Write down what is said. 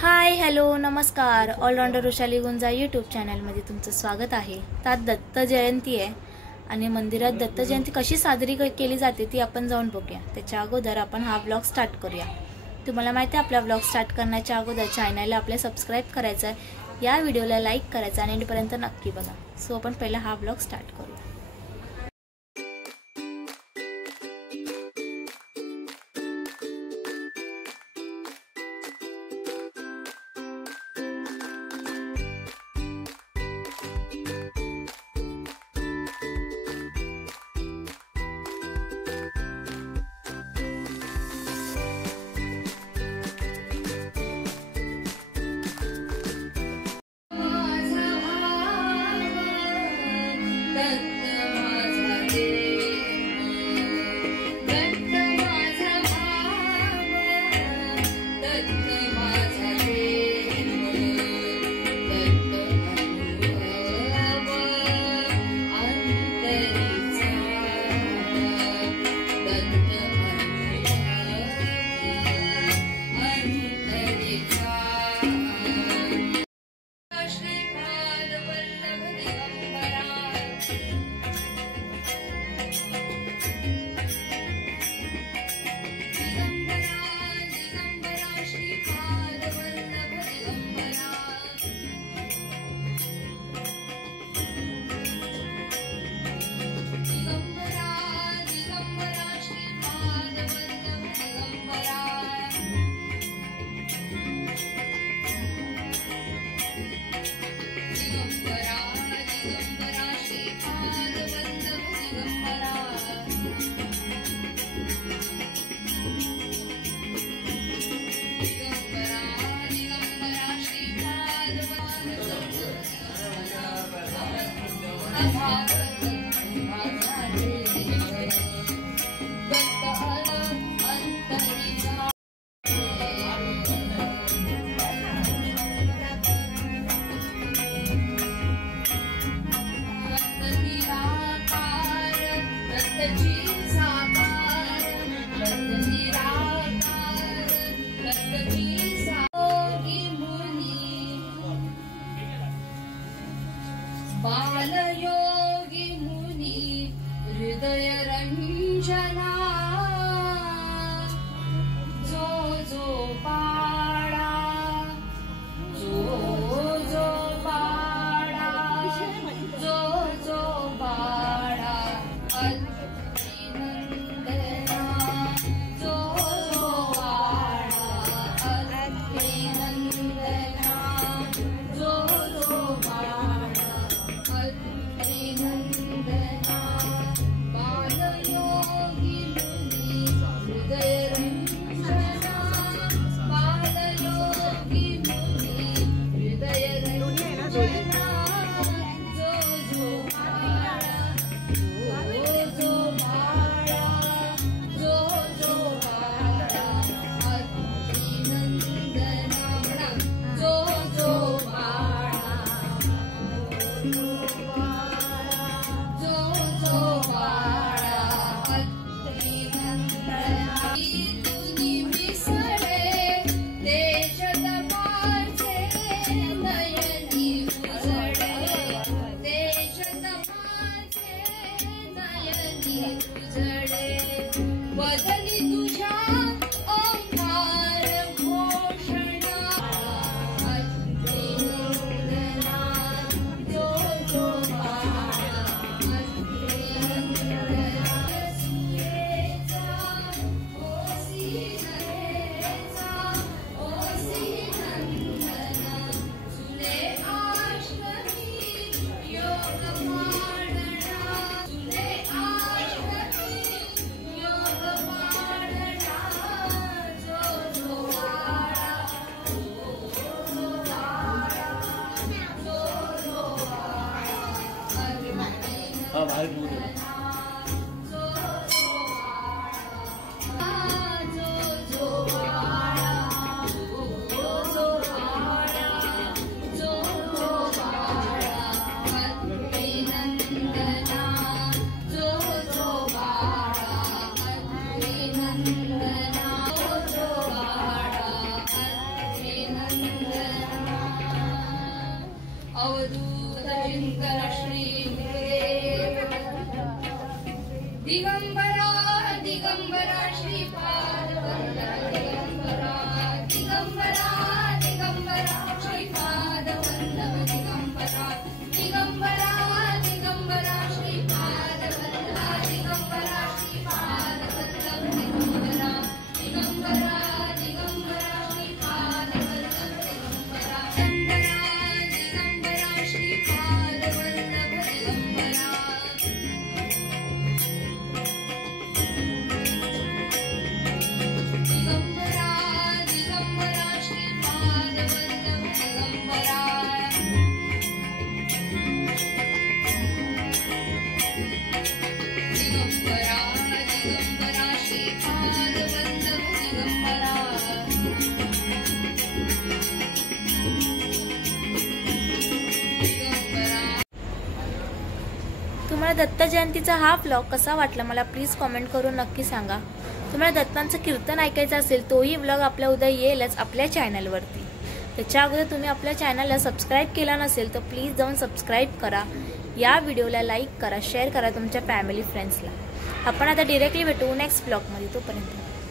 Hi hello नमस्कार. All-rounder Vrushali गुंजा YouTube चॅनलमध्ये तुमचं स्वागत आहे. तर दत्त जयंती आहे आणि मंदिरात दत्त जयंती कशी साजरी केली जाते ती आपण जाऊन बघूया. त्याच्या अगोदर आपण हा व्लॉग स्टार्ट करूया. तुम्हाला माहिती आहे आपला व्लॉग स्टार्ट करण्याच्या अगोदर चॅनलला आपल्या सबस्क्राईब करायचं आहे, या व्हिडिओला लाईक करायचं आणि एंडपर्यंत नक्की बघा. सो आपण पहिला हा व्लॉग स्टार्ट करूया. बालयोगी मुनी हृदय रंजना जो जो पाडा जो जो पाडा जो जो पाडा अतिनंदना जो जो पाडा अवधूत चिंतन श्री गुरुदेव दिगंबरा दिगंबरा श्रीपाद वल्लभ दिगंबरा दिगंबरा दिगंबरा श्रीपाद वल्लभ दिगंबरा दिगंबरा दिगंबरा श्रीपाद वल्लभ दिगंबरा श्रीपाद वल्लभ दिगंबरा दिगंबरा दिगंबरा श्रीपाद वल्लभ दिगंबरा दिगंबरा श्रीपाद वल्लभ दिगंबरा तुम्हाला दत्त जयंतीचा हा व्लॉग कसा वाटला मला प्लीज कॉमेंट करून नक्की सांगा। तुम्हाला दत्तांचं कीर्तन ऐकायचं असेल तोही व्लॉग आपल्या उद्या येईलच आपल्या चॅनलवरती। त्याच्या अगोदर तुम्ही आपल्या चॅनलला सबस्क्राईब केला नसेल तर प्लीज जाऊन सबस्क्राईब करा, या व्हिडिओला लाईक करा, शेअर करा तुमच्या फॅमिली फ्रेंड्सला। आपण आता डायरेक्टली भेटू नेक्स्ट व्लॉगमध्ये, तोपर्यंत